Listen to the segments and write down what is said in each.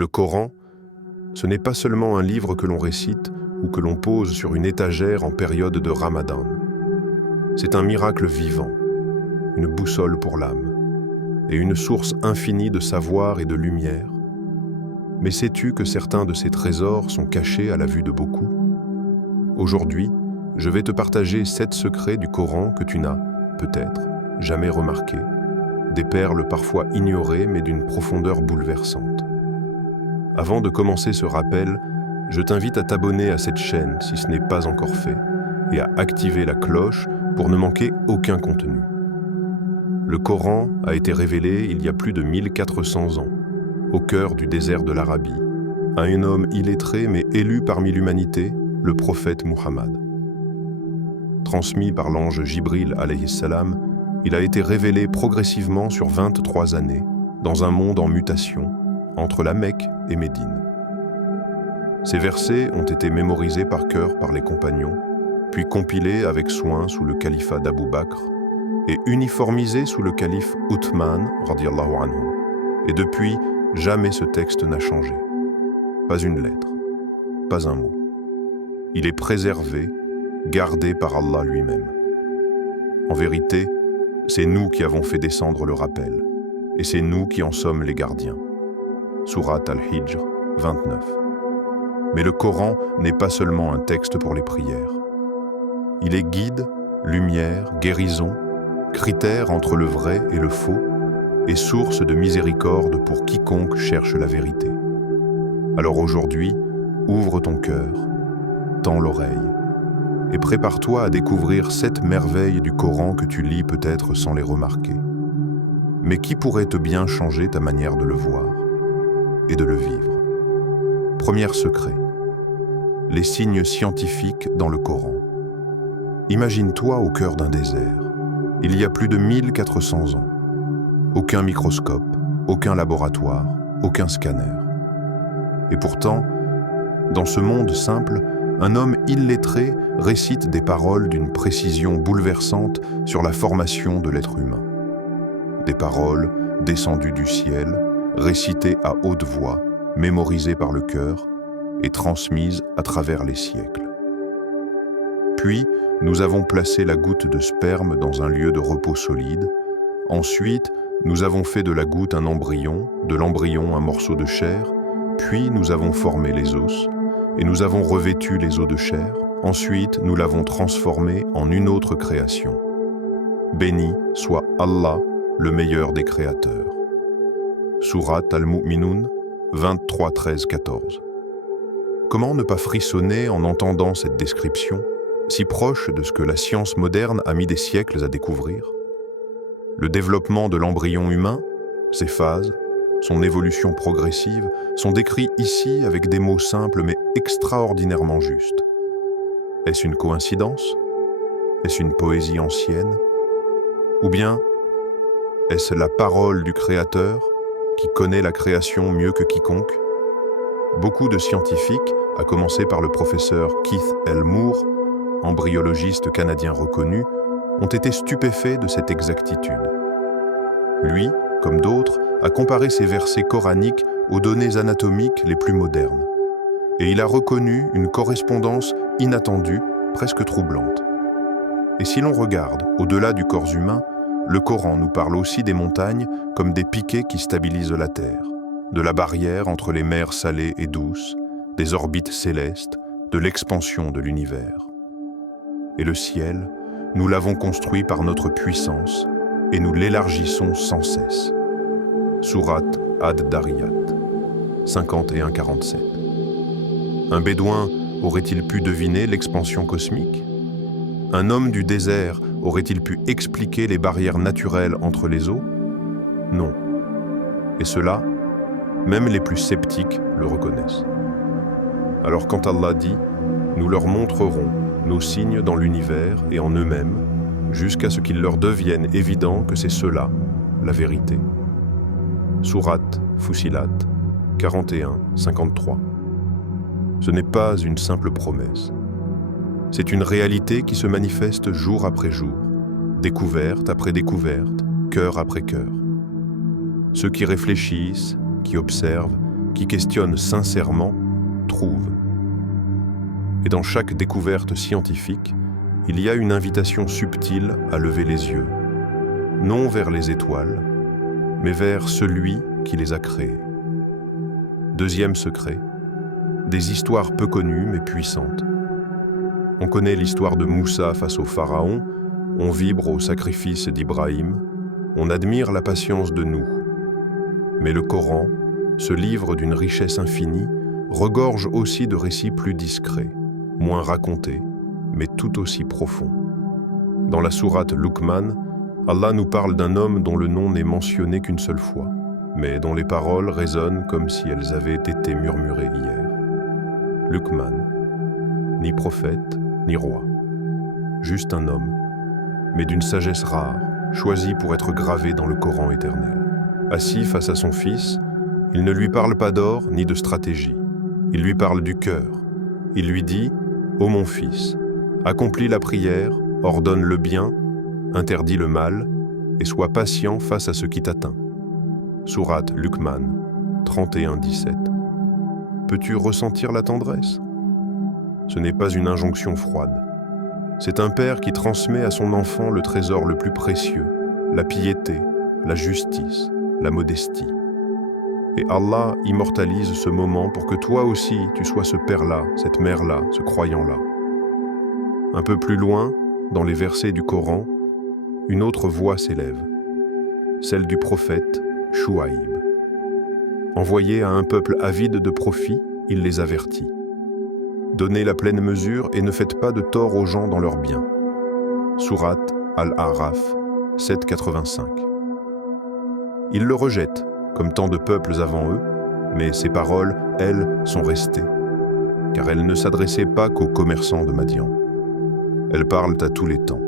Le Coran, ce n'est pas seulement un livre que l'on récite ou que l'on pose sur une étagère en période de Ramadan. C'est un miracle vivant, une boussole pour l'âme, et une source infinie de savoir et de lumière. Mais sais-tu que certains de ces trésors sont cachés à la vue de beaucoup? Aujourd'hui, je vais te partager 7 secrets du Coran que tu n'as, peut-être, jamais remarqués, des perles parfois ignorées mais d'une profondeur bouleversante. Avant de commencer ce rappel, je t'invite à t'abonner à cette chaîne si ce n'est pas encore fait et à activer la cloche pour ne manquer aucun contenu. Le Coran a été révélé il y a plus de 1400 ans, au cœur du désert de l'Arabie, à un homme illettré mais élu parmi l'humanité, le prophète Muhammad. Transmis par l'ange Jibril alayhi salam, il a été révélé progressivement sur 23 années, dans un monde en mutation, entre la Mecque et Médine. Ces versets ont été mémorisés par cœur par les compagnons, puis compilés avec soin sous le califat d'Abu Bakr et uniformisés sous le calife Uthman, radiyallahu anhu. Et depuis, jamais ce texte n'a changé. Pas une lettre, pas un mot. Il est préservé, gardé par Allah lui-même. En vérité, c'est nous qui avons fait descendre le rappel, et c'est nous qui en sommes les gardiens. Sourate Al-Hijr 29. Mais le Coran n'est pas seulement un texte pour les prières. Il est guide, lumière, guérison, critère entre le vrai et le faux, et source de miséricorde pour quiconque cherche la vérité. Alors aujourd'hui, ouvre ton cœur, tends l'oreille, et prépare-toi à découvrir 7 merveilles du Coran que tu lis peut-être sans les remarquer, mais qui pourraient te bien changer ta manière de le voir et de le vivre. Premier secret, les signes scientifiques dans le Coran. Imagine-toi au cœur d'un désert, il y a plus de 1400 ans. Aucun microscope, aucun laboratoire, aucun scanner. Et pourtant, dans ce monde simple, un homme illettré récite des paroles d'une précision bouleversante sur la formation de l'être humain. Des paroles descendues du ciel, récitées à haute voix, mémorisées par le cœur et transmises à travers les siècles. Puis, nous avons placé la goutte de sperme dans un lieu de repos solide. Ensuite, nous avons fait de la goutte un embryon, de l'embryon un morceau de chair, puis nous avons formé les os, et nous avons revêtu les os de chair. Ensuite, nous l'avons transformé en une autre création. Béni soit Allah, le meilleur des créateurs. Sourate Al-Mu'minun 23, 13, 14. Comment ne pas frissonner en entendant cette description, si proche de ce que la science moderne a mis des siècles à découvrir? Le développement de l'embryon humain, ses phases, son évolution progressive, sont décrits ici avec des mots simples mais extraordinairement justes. Est-ce une coïncidence? Est-ce une poésie ancienne? Ou bien, est-ce la parole du Créateur qui connaît la création mieux que quiconque? Beaucoup de scientifiques, à commencer par le professeur Keith L. Moore, embryologiste canadien reconnu, ont été stupéfaits de cette exactitude. Lui, comme d'autres, a comparé ces versets coraniques aux données anatomiques les plus modernes. Et il a reconnu une correspondance inattendue, presque troublante. Et si l'on regarde au-delà du corps humain, le Coran nous parle aussi des montagnes comme des piquets qui stabilisent la Terre, de la barrière entre les mers salées et douces, des orbites célestes, de l'expansion de l'univers. Et le ciel, nous l'avons construit par notre puissance et nous l'élargissons sans cesse. Sourate Ad-Dariyat 51-47. Un bédouin aurait-il pu deviner l'expansion cosmique? Un homme du désert aurait-il pu expliquer les barrières naturelles entre les eaux? Non. Et cela, même les plus sceptiques le reconnaissent. Alors quand Allah dit « Nous leur montrerons nos signes dans l'univers et en eux-mêmes, jusqu'à ce qu'il leur devienne évident que c'est cela, la vérité. » Sourate Fussilat 41-53. Ce n'est pas une simple promesse. C'est une réalité qui se manifeste jour après jour, découverte après découverte, cœur après cœur. Ceux qui réfléchissent, qui observent, qui questionne sincèrement, trouve. Et dans chaque découverte scientifique, il y a une invitation subtile à lever les yeux, non vers les étoiles, mais vers celui qui les a créées. Deuxième secret, des histoires peu connues mais puissantes. On connaît l'histoire de Moussa face au pharaon, on vibre au sacrifice d'Ibrahim, on admire la patience de Nouh. Mais le Coran, ce livre d'une richesse infinie, regorge aussi de récits plus discrets, moins racontés, mais tout aussi profonds. Dans la sourate Luqman, Allah nous parle d'un homme dont le nom n'est mentionné qu'une seule fois, mais dont les paroles résonnent comme si elles avaient été murmurées hier. Luqman, ni prophète, ni roi, juste un homme, mais d'une sagesse rare, choisi pour être gravé dans le Coran éternel. Assis face à son fils, il ne lui parle pas d'or ni de stratégie. Il lui parle du cœur. Il lui dit « Ô mon fils, accomplis la prière, ordonne le bien, interdis le mal, et sois patient face à ce qui t'atteint. » Sourate Luqman 31-17. Peux-tu ressentir la tendresse? Ce n'est pas une injonction froide. C'est un père qui transmet à son enfant le trésor le plus précieux, la piété, la justice, la modestie. Et Allah immortalise ce moment pour que toi aussi tu sois ce père-là, cette mère-là, ce croyant-là. Un peu plus loin, dans les versets du Coran, une autre voix s'élève, celle du prophète Chouaïb. Envoyé à un peuple avide de profit, il les avertit. Donnez la pleine mesure et ne faites pas de tort aux gens dans leurs biens. Sourate Al-A'raf 7,85. Ils le rejettent, comme tant de peuples avant eux, mais ces paroles, elles, sont restées, car elles ne s'adressaient pas qu'aux commerçants de Madian. Elles parlent à tous les temps.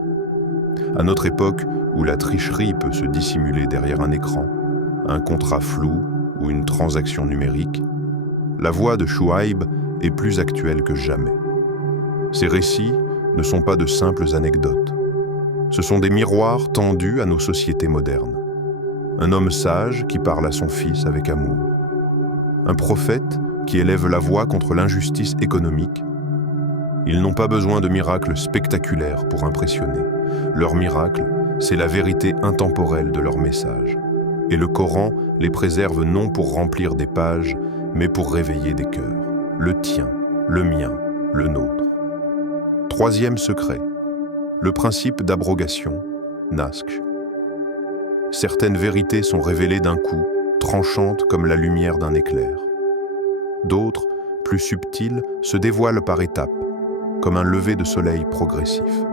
À notre époque, où la tricherie peut se dissimuler derrière un écran, un contrat flou ou une transaction numérique, la voix de Chouaïb est plus actuelle que jamais. Ces récits ne sont pas de simples anecdotes. Ce sont des miroirs tendus à nos sociétés modernes. Un homme sage qui parle à son fils avec amour. Un prophète qui élève la voix contre l'injustice économique. Ils n'ont pas besoin de miracles spectaculaires pour impressionner. Leur miracle, c'est la vérité intemporelle de leur message. Et le Coran les préserve non pour remplir des pages, mais pour réveiller des cœurs. Le tien, le mien, le nôtre. Troisième secret, le principe d'abrogation, naskh. Certaines vérités sont révélées d'un coup, tranchantes comme la lumière d'un éclair. D'autres, plus subtiles, se dévoilent par étapes, comme un lever de soleil progressif.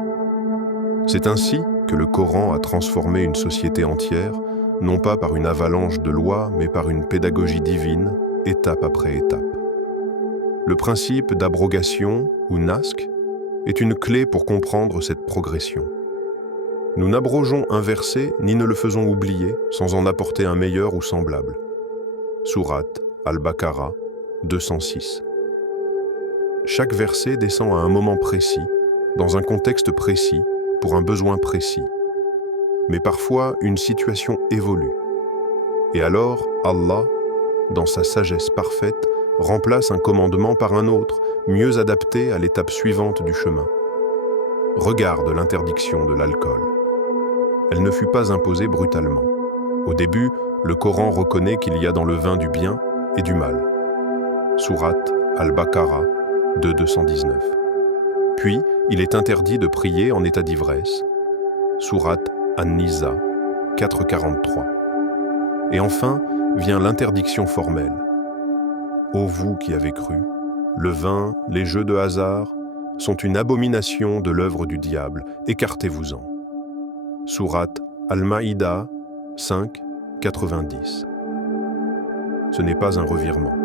C'est ainsi que le Coran a transformé une société entière, non pas par une avalanche de lois, mais par une pédagogie divine, étape après étape. Le principe d'abrogation, ou naskh, est une clé pour comprendre cette progression. Nous n'abrogeons un verset ni ne le faisons oublier sans en apporter un meilleur ou semblable. Sourate Al-Baqarah 206. Chaque verset descend à un moment précis, dans un contexte précis, pour un besoin précis. Mais parfois, une situation évolue. Et alors, Allah, dans sa sagesse parfaite, remplace un commandement par un autre, mieux adapté à l'étape suivante du chemin. Regarde l'interdiction de l'alcool. Elle ne fut pas imposée brutalement. Au début, le Coran reconnaît qu'il y a dans le vin du bien et du mal. Sourate Al-Baqarah 219. Puis, il est interdit de prier en état d'ivresse. Sourate An-Nisa 443. Et enfin, vient l'interdiction formelle. Ô vous qui avez cru, le vin, les jeux de hasard sont une abomination de l'œuvre du diable, écartez-vous-en. Sourate Al-Maïda 5, 90. Ce n'est pas un revirement,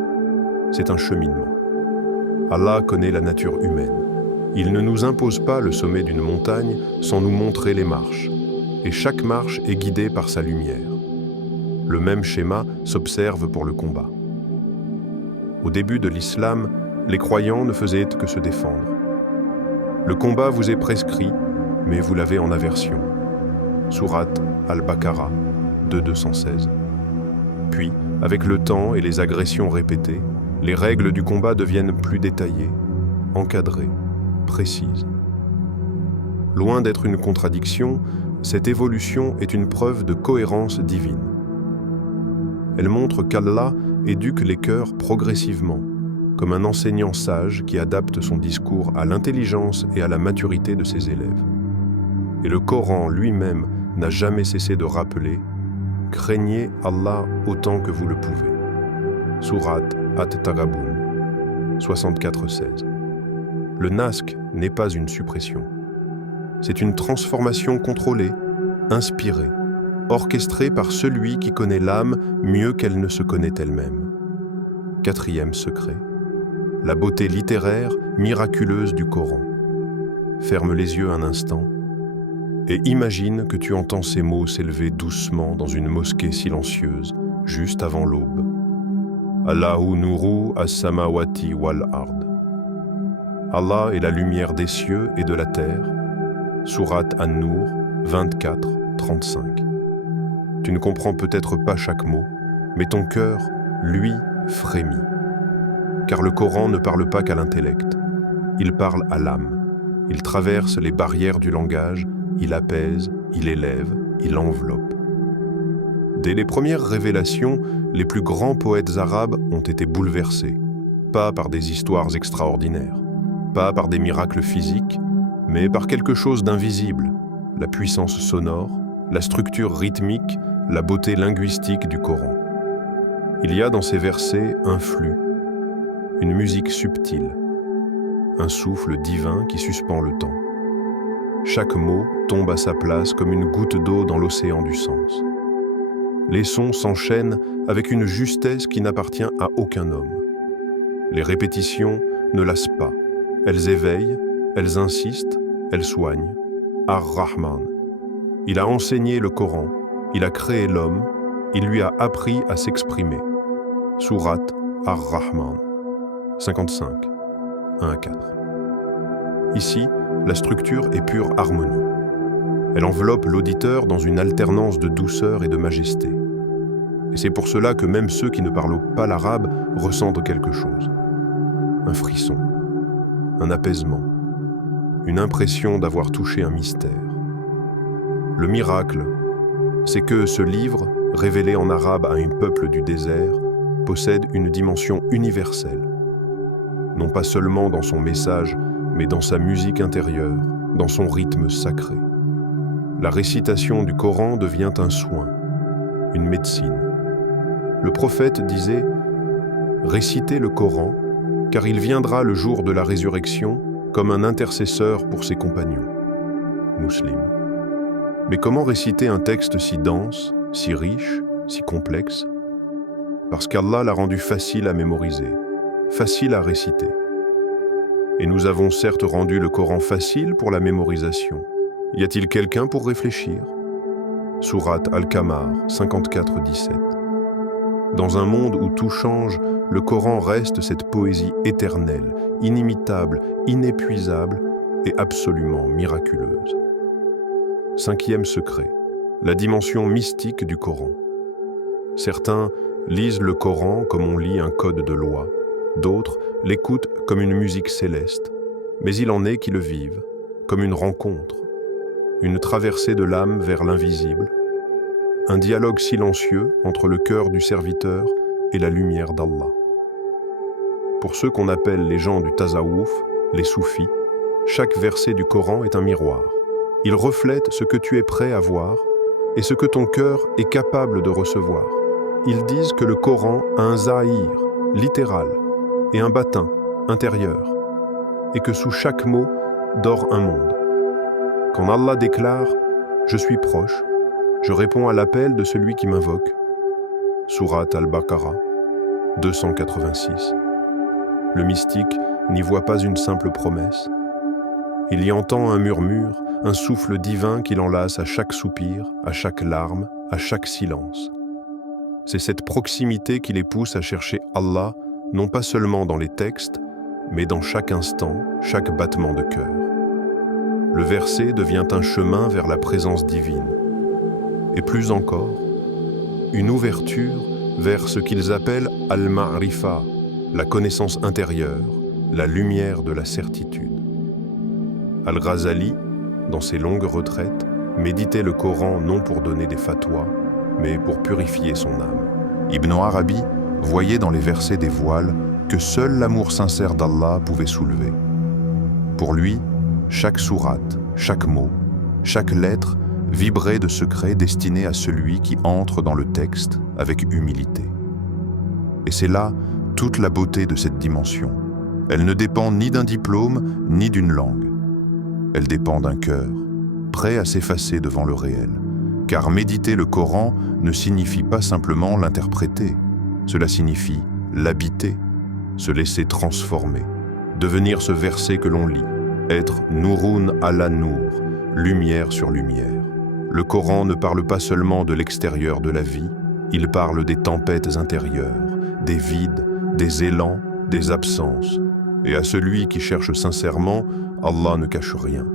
c'est un cheminement. Allah connaît la nature humaine. Il ne nous impose pas le sommet d'une montagne sans nous montrer les marches, et chaque marche est guidée par sa lumière. Le même schéma s'observe pour le combat. Au début de l'islam, les croyants ne faisaient que se défendre. Le combat vous est prescrit, mais vous l'avez en aversion. Sourate Al-Baqarah 216. Puis, avec le temps et les agressions répétées, les règles du combat deviennent plus détaillées, encadrées, précises. Loin d'être une contradiction, cette évolution est une preuve de cohérence divine. Elle montre qu'Allah éduque les cœurs progressivement, comme un enseignant sage qui adapte son discours à l'intelligence et à la maturité de ses élèves. Et le Coran lui-même n'a jamais cessé de rappeler « Craignez Allah autant que vous le pouvez ». Sourate At-Taghabun, 64-16. Le nasque n'est pas une suppression. C'est une transformation contrôlée, inspirée, orchestrée par celui qui connaît l'âme mieux qu'elle ne se connaît elle-même. Quatrième secret, la beauté littéraire miraculeuse du Coran. Ferme les yeux un instant et imagine que tu entends ces mots s'élever doucement dans une mosquée silencieuse, juste avant l'aube. Allahu nuru as-samawati wal-ard. Allah est la lumière des cieux et de la terre. Sourate An-Nur 24-35. Tu ne comprends peut-être pas chaque mot, mais ton cœur, lui, frémit. Car le Coran ne parle pas qu'à l'intellect. Il parle à l'âme. Il traverse les barrières du langage, il apaise, il élève, il enveloppe. Dès les premières révélations, les plus grands poètes arabes ont été bouleversés, pas par des histoires extraordinaires, pas par des miracles physiques, mais par quelque chose d'invisible, la puissance sonore, la structure rythmique, la beauté linguistique du Coran. Il y a dans ces versets un flux, une musique subtile, un souffle divin qui suspend le temps. Chaque mot tombe à sa place comme une goutte d'eau dans l'océan du sens. Les sons s'enchaînent avec une justesse qui n'appartient à aucun homme. Les répétitions ne lassent pas. Elles éveillent, elles insistent, elles soignent. Ar-Rahman. Il a enseigné le Coran, il a créé l'homme, il lui a appris à s'exprimer. Sourate Ar-Rahman. 55, 1-4. Ici, la structure est pure harmonie. Elle enveloppe l'auditeur dans une alternance de douceur et de majesté. Et c'est pour cela que même ceux qui ne parlent pas l'arabe ressentent quelque chose. Un frisson, un apaisement, une impression d'avoir touché un mystère. Le miracle, c'est que ce livre, révélé en arabe à un peuple du désert, possède une dimension universelle. Non pas seulement dans son message, mais dans sa musique intérieure, dans son rythme sacré. La récitation du Coran devient un soin, une médecine. Le prophète disait « Récitez le Coran, car il viendra le jour de la résurrection comme un intercesseur pour ses compagnons. » Muslim. Mais comment réciter un texte si dense, si riche, si complexe? Parce qu'Allah l'a rendu facile à mémoriser, facile à réciter. Et nous avons certes rendu le Coran facile pour la mémorisation. Y a-t-il quelqu'un pour réfléchir? Sourate Al-Qamar 54-17. Dans un monde où tout change, le Coran reste cette poésie éternelle, inimitable, inépuisable et absolument miraculeuse. Cinquième secret, la dimension mystique du Coran. Certains lisent le Coran comme on lit un code de loi, d'autres l'écoutent comme une musique céleste, mais il en est qui le vivent, comme une rencontre, une traversée de l'âme vers l'invisible, un dialogue silencieux entre le cœur du serviteur et la lumière d'Allah. Pour ceux qu'on appelle les gens du Tasawwuf, les soufis, chaque verset du Coran est un miroir. Il reflète ce que tu es prêt à voir et ce que ton cœur est capable de recevoir. Ils disent que le Coran a un zahir, littéral, et un batin, intérieur, et que sous chaque mot dort un monde. Quand Allah déclare « Je suis proche », je réponds à l'appel de celui qui m'invoque. Sourate Al-Baqarah, 286. Le mystique n'y voit pas une simple promesse. Il y entend un murmure, un souffle divin qui l'enlace à chaque soupir, à chaque larme, à chaque silence. C'est cette proximité qui les pousse à chercher Allah, non pas seulement dans les textes, mais dans chaque instant, chaque battement de cœur. Le verset devient un chemin vers la présence divine. Et plus encore, une ouverture vers ce qu'ils appellent al-ma'rifa, la connaissance intérieure, la lumière de la certitude. Al-Ghazali, dans ses longues retraites, méditait le Coran non pour donner des fatwas, mais pour purifier son âme. Ibn Arabi voyait dans les versets des voiles que seul l'amour sincère d'Allah pouvait soulever. Pour lui, chaque sourate, chaque mot, chaque lettre vibrait de secrets destinés à celui qui entre dans le texte avec humilité. Et c'est là toute la beauté de cette dimension. Elle ne dépend ni d'un diplôme, ni d'une langue. Elle dépend d'un cœur, prêt à s'effacer devant le réel. Car méditer le Coran ne signifie pas simplement l'interpréter. Cela signifie l'habiter, se laisser transformer, devenir ce verset que l'on lit, être Nourun ala Nour, lumière sur lumière. Le Coran ne parle pas seulement de l'extérieur de la vie, il parle des tempêtes intérieures, des vides, des élans, des absences. Et à celui qui cherche sincèrement, Allah ne cache rien.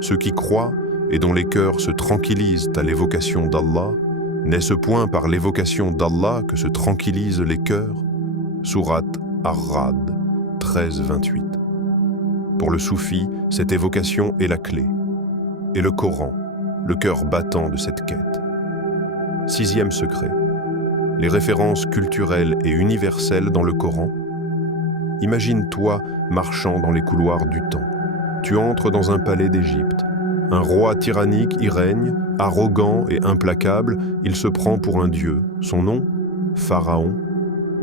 Ceux qui croient et dont les cœurs se tranquillisent à l'évocation d'Allah, n'est-ce point par l'évocation d'Allah que se tranquillisent les cœurs? Sourate Ar-Ra'd 13-28. Pour le soufi, cette évocation est la clé. Et le Coran, le cœur battant de cette quête. 6e secret. Les références culturelles et universelles dans le Coran. Imagine-toi marchant dans les couloirs du temps. Tu entres dans un palais d'Égypte. Un roi tyrannique y règne, arrogant et implacable, il se prend pour un dieu. Son nom? Pharaon.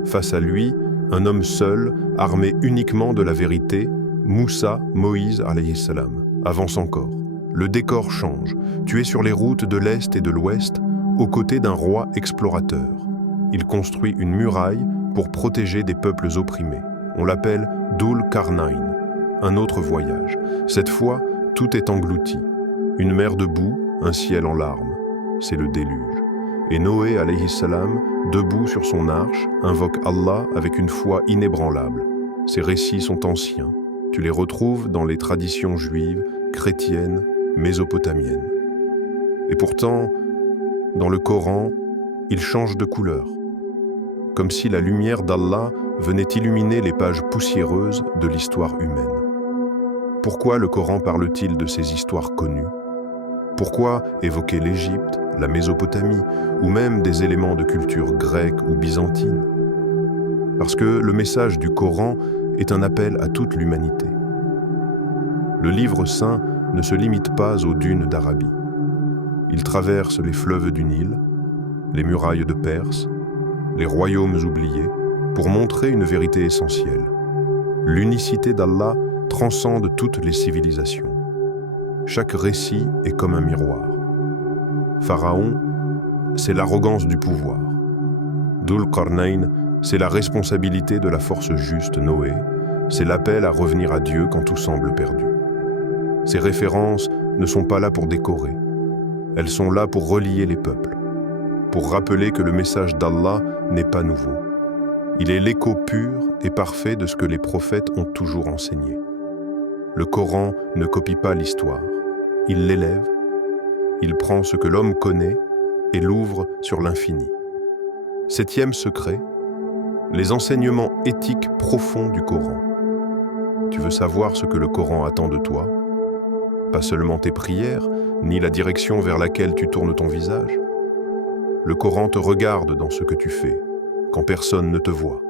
Face à lui, un homme seul, armé uniquement de la vérité, Moussa, Moïse alayhi salam. Avance encore. Le décor change. Tu es sur les routes de l'Est et de l'Ouest, aux côtés d'un roi explorateur. Il construit une muraille pour protéger des peuples opprimés. On l'appelle Dhul Qarnayn, un autre voyage. Cette fois, tout est englouti. Une mer de boue, un ciel en larmes. C'est le déluge. Et Noé, alayhi salam, debout sur son arche, invoque Allah avec une foi inébranlable. Ces récits sont anciens. Tu les retrouves dans les traditions juives, chrétiennes, mésopotamiennes. Et pourtant, dans le Coran, il change de couleur. Comme si la lumière d'Allah venait illuminer les pages poussiéreuses de l'histoire humaine. Pourquoi le Coran parle-t-il de ces histoires connues? Pourquoi évoquer l'Égypte, la Mésopotamie, ou même des éléments de culture grecque ou byzantine? Parce que le message du Coran est un appel à toute l'humanité. Le livre saint ne se limite pas aux dunes d'Arabie. Il traverse les fleuves du Nil, les murailles de Perse, les royaumes oubliés, pour montrer une vérité essentielle. L'unicité d'Allah transcende toutes les civilisations. Chaque récit est comme un miroir. Pharaon, c'est l'arrogance du pouvoir. Dhul Qarnayn, c'est la responsabilité de la force juste Noé, c'est l'appel à revenir à Dieu quand tout semble perdu. Ces références ne sont pas là pour décorer. Elles sont là pour relier les peuples, pour rappeler que le message d'Allah n'est pas nouveau. Il est l'écho pur et parfait de ce que les prophètes ont toujours enseigné. Le Coran ne copie pas l'histoire. Il l'élève, il prend ce que l'homme connaît et l'ouvre sur l'infini. 7e secret, les enseignements éthiques profonds du Coran. Tu veux savoir ce que le Coran attend de toi? Pas seulement tes prières, ni la direction vers laquelle tu tournes ton visage. Le Coran te regarde dans ce que tu fais, quand personne ne te voit.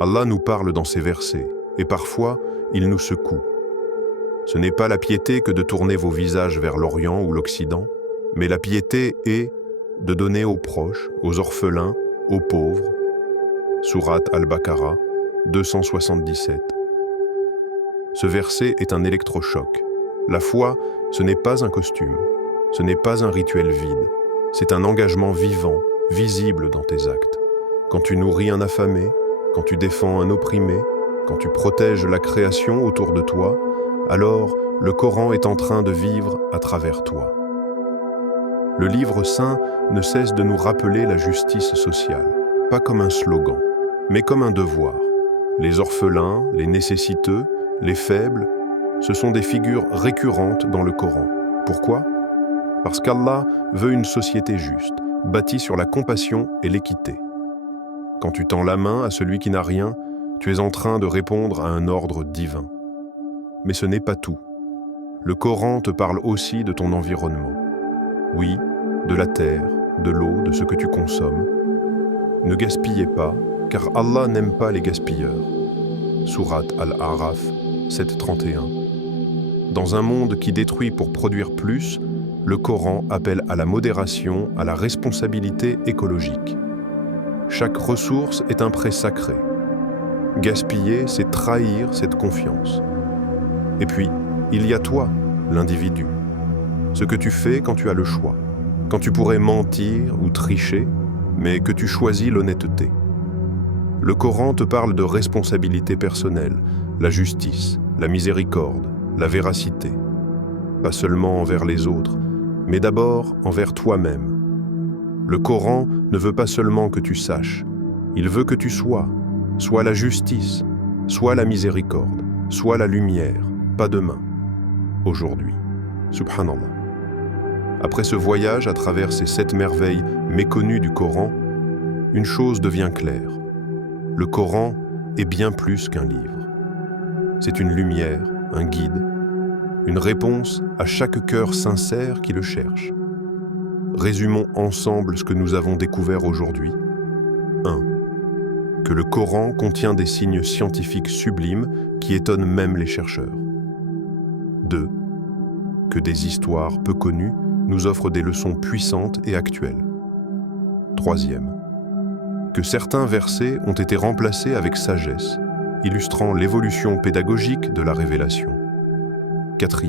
Allah nous parle dans ces versets, et parfois, il nous secoue. Ce n'est pas la piété que de tourner vos visages vers l'Orient ou l'Occident, mais la piété est de donner aux proches, aux orphelins, aux pauvres. Sourate Al-Baqarah, 277. Ce verset est un électrochoc. La foi, ce n'est pas un costume, ce n'est pas un rituel vide, c'est un engagement vivant, visible dans tes actes. Quand tu nourris un affamé, quand tu défends un opprimé, quand tu protèges la création autour de toi, alors le Coran est en train de vivre à travers toi. Le livre saint ne cesse de nous rappeler la justice sociale, pas comme un slogan, mais comme un devoir. Les orphelins, les nécessiteux, les faibles, ce sont des figures récurrentes dans le Coran. Pourquoi? Parce qu'Allah veut une société juste, bâti sur la compassion et l'équité. Quand tu tends la main à celui qui n'a rien, tu es en train de répondre à un ordre divin. Mais ce n'est pas tout. Le Coran te parle aussi de ton environnement. Oui, de la terre, de l'eau, de ce que tu consommes. Ne gaspillez pas, car Allah n'aime pas les gaspilleurs. Sourate Al-A'raf 7:31. Dans un monde qui détruit pour produire plus, le Coran appelle à la modération, à la responsabilité écologique. Chaque ressource est un prêt sacré. Gaspiller, c'est trahir cette confiance. Et puis, il y a toi, l'individu. Ce que tu fais quand tu as le choix, quand tu pourrais mentir ou tricher, mais que tu choisis l'honnêteté. Le Coran te parle de responsabilité personnelle, la justice, la miséricorde, la véracité. Pas seulement envers les autres, mais d'abord envers toi-même. Le Coran ne veut pas seulement que tu saches, il veut que tu sois la justice, soit la miséricorde, soit la lumière, pas demain, aujourd'hui. Subhanallah. Après ce voyage à travers ces 7 merveilles méconnues du Coran, une chose devient claire. Le Coran est bien plus qu'un livre. C'est une lumière, un guide, une réponse à chaque cœur sincère qui le cherche. Résumons ensemble ce que nous avons découvert aujourd'hui. 1. Que le Coran contient des signes scientifiques sublimes qui étonnent même les chercheurs. 2. Que des histoires peu connues nous offrent des leçons puissantes et actuelles. 3. Que certains versets ont été remplacés avec sagesse, illustrant l'évolution pédagogique de la révélation. 4.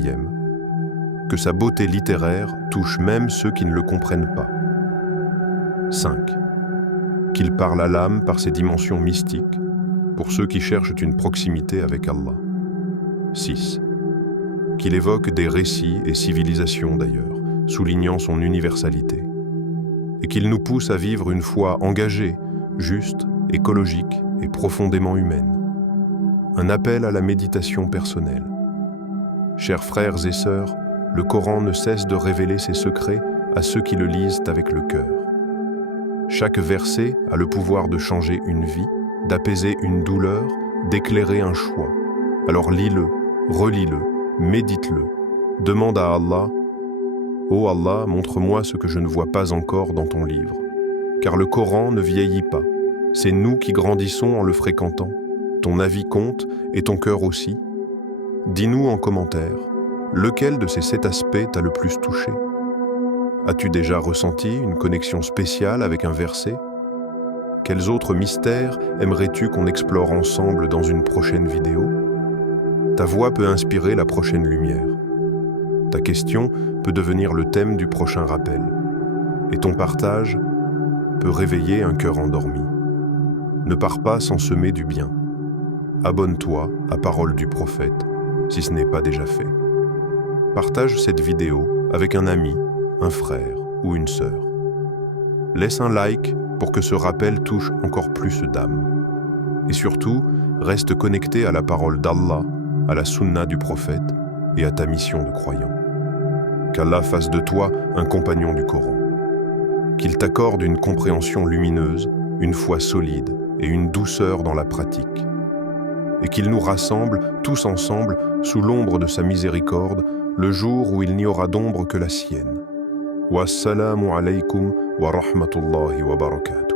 Que sa beauté littéraire touche même ceux qui ne le comprennent pas. 5. Qu'il parle à l'âme par ses dimensions mystiques, pour ceux qui cherchent une proximité avec Allah. 6. Qu'il évoque des récits et civilisations d'ailleurs, soulignant son universalité. Et qu'il nous pousse à vivre une foi engagée, juste, écologique et profondément humaine. Un appel à la méditation personnelle. Chers frères et sœurs, le Coran ne cesse de révéler ses secrets à ceux qui le lisent avec le cœur. Chaque verset a le pouvoir de changer une vie, d'apaiser une douleur, d'éclairer un choix. Alors lis-le, relis-le, médite-le. Demande à Allah, « Ô Allah, montre-moi ce que je ne vois pas encore dans ton livre. » Car le Coran ne vieillit pas. C'est nous qui grandissons en le fréquentant. Ton avis compte et ton cœur aussi. Dis-nous en commentaire, lequel de ces 7 aspects t'a le plus touché? As-tu déjà ressenti une connexion spéciale avec un verset? Quels autres mystères aimerais-tu qu'on explore ensemble dans une prochaine vidéo? Ta voix peut inspirer la prochaine lumière. Ta question peut devenir le thème du prochain rappel. Et ton partage peut réveiller un cœur endormi. Ne pars pas sans semer du bien. Abonne-toi à Parole du Prophète, si ce n'est pas déjà fait. Partage cette vidéo avec un ami, un frère ou une sœur. Laisse un like pour que ce rappel touche encore plus d'âmes. Et surtout, reste connecté à la parole d'Allah, à la sunna du prophète et à ta mission de croyant. Qu'Allah fasse de toi un compagnon du Coran. Qu'il t'accorde une compréhension lumineuse, une foi solide et une douceur dans la pratique. Et qu'il nous rassemble tous ensemble sous l'ombre de sa miséricorde le jour où il n'y aura d'ombre que la sienne. Wassalamu alaykum wa rahmatullahi wa barakatuh.